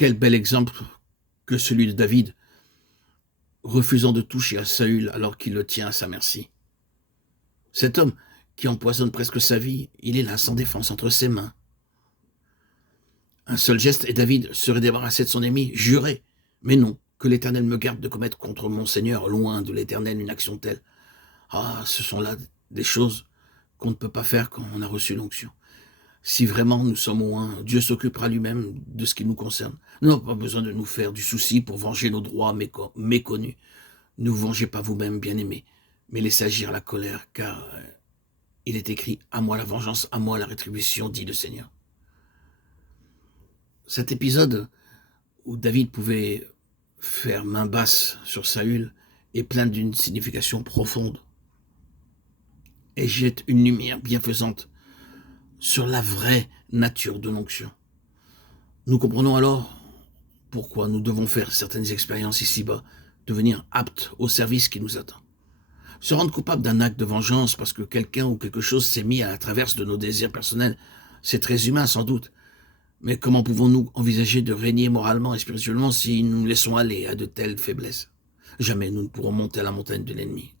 Quel bel exemple que celui de David, refusant de toucher à Saül alors qu'il le tient à sa merci. Cet homme qui empoisonne presque sa vie, il est là sans défense entre ses mains. Un seul geste et David serait débarrassé de son ennemi, juré. Mais non, que l'Éternel me garde de commettre contre mon Seigneur, loin de l'Éternel, une action telle. Ah, ce sont là des choses qu'on ne peut pas faire quand on a reçu l'onction. Si vraiment nous sommes loin, Dieu s'occupera lui-même de ce qui nous concerne. Nous n'avons pas besoin de nous faire du souci pour venger nos droits méconnus. Ne vous vengez pas vous-même, bien-aimés, mais laissez agir la colère, car il est écrit « À moi la vengeance, à moi la rétribution », dit le Seigneur. Cet épisode où David pouvait faire main basse sur Saül est plein d'une signification profonde et jette une lumière bienfaisante sur la vraie nature de l'onction. Nous comprenons alors pourquoi nous devons faire certaines expériences ici-bas, devenir aptes au service qui nous attend. Se rendre coupable d'un acte de vengeance parce que quelqu'un ou quelque chose s'est mis à la traverse de nos désirs personnels, c'est très humain sans doute. Mais comment pouvons-nous envisager de régner moralement et spirituellement si nous nous laissons aller à de telles faiblesses? Jamais nous ne pourrons monter à la montagne de l'ennemi,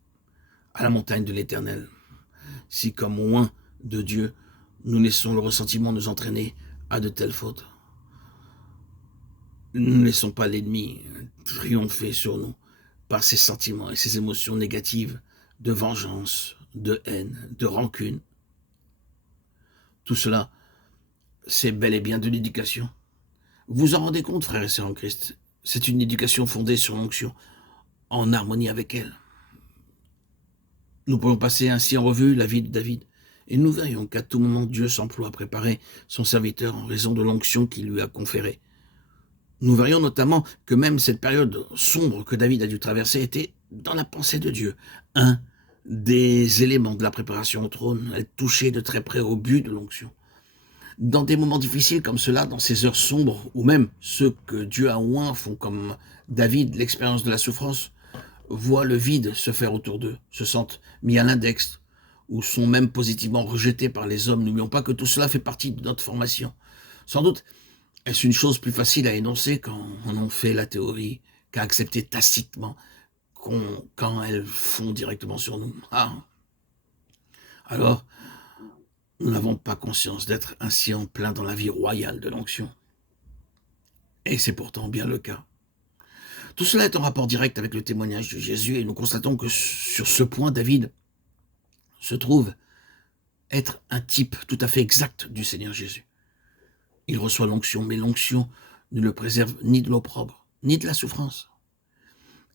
à la montagne de l'Éternel, si comme loin de Dieu, nous laissons le ressentiment nous entraîner à de telles fautes. Nous ne laissons pas l'ennemi triompher sur nous par ses sentiments et ses émotions négatives de vengeance, de haine, de rancune. Tout cela, c'est bel et bien de l'éducation. Vous vous en rendez compte, frères et sœurs en Christ? C'est une éducation fondée sur l'onction, en harmonie avec elle. Nous pouvons passer ainsi en revue la vie de David, et nous verrions qu'à tout moment Dieu s'emploie à préparer son serviteur en raison de l'onction qu'il lui a conférée. Nous verrions notamment que même cette période sombre que David a dû traverser était dans la pensée de Dieu. Un des éléments de la préparation au trône, elle touchait de très près au but de l'onction. Dans des moments difficiles comme cela, dans ces heures sombres, ou même ceux que Dieu a oint font comme David, l'expérience de la souffrance, voient le vide se faire autour d'eux, se sentent mis à l'index, ou sont même positivement rejetés par les hommes. N'oublions pas que tout cela fait partie de notre formation. Sans doute, est-ce une chose plus facile à énoncer quand on en fait la théorie, qu'à accepter tacitement quand elles font directement sur nous? Alors, nous n'avons pas conscience d'être ainsi en plein dans la vie royale de l'onction. Et c'est pourtant bien le cas. Tout cela est en rapport direct avec le témoignage de Jésus et nous constatons que sur ce point, David se trouve être un type tout à fait exact du Seigneur Jésus. Il reçoit l'onction, mais l'onction ne le préserve ni de l'opprobre, ni de la souffrance.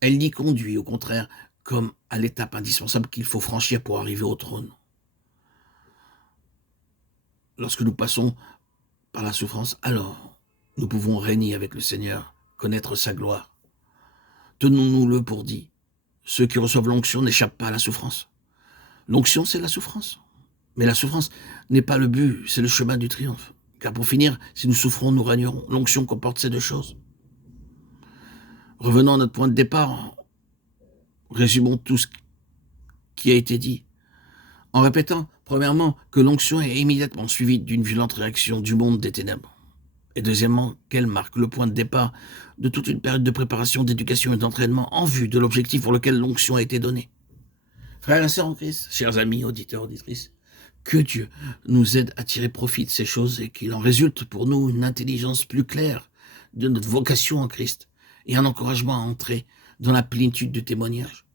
Elle l'y conduit, au contraire, comme à l'étape indispensable qu'il faut franchir pour arriver au trône. Lorsque nous passons par la souffrance, alors nous pouvons régner avec le Seigneur, connaître sa gloire. Tenons-nous-le pour dit, ceux qui reçoivent l'onction n'échappent pas à la souffrance. L'onction, c'est la souffrance. Mais la souffrance n'est pas le but, c'est le chemin du triomphe. Car pour finir, si nous souffrons, nous régnerons. L'onction comporte ces deux choses. Revenons à notre point de départ. Résumons tout ce qui a été dit. En répétant, premièrement, que l'onction est immédiatement suivie d'une violente réaction du monde des ténèbres. Et deuxièmement, qu'elle marque le point de départ de toute une période de préparation, d'éducation et d'entraînement en vue de l'objectif pour lequel l'onction a été donnée. Frères et sœurs en Christ, chers amis, auditeurs, auditrices, que Dieu nous aide à tirer profit de ces choses et qu'il en résulte pour nous une intelligence plus claire de notre vocation en Christ et un encouragement à entrer dans la plénitude du témoignage.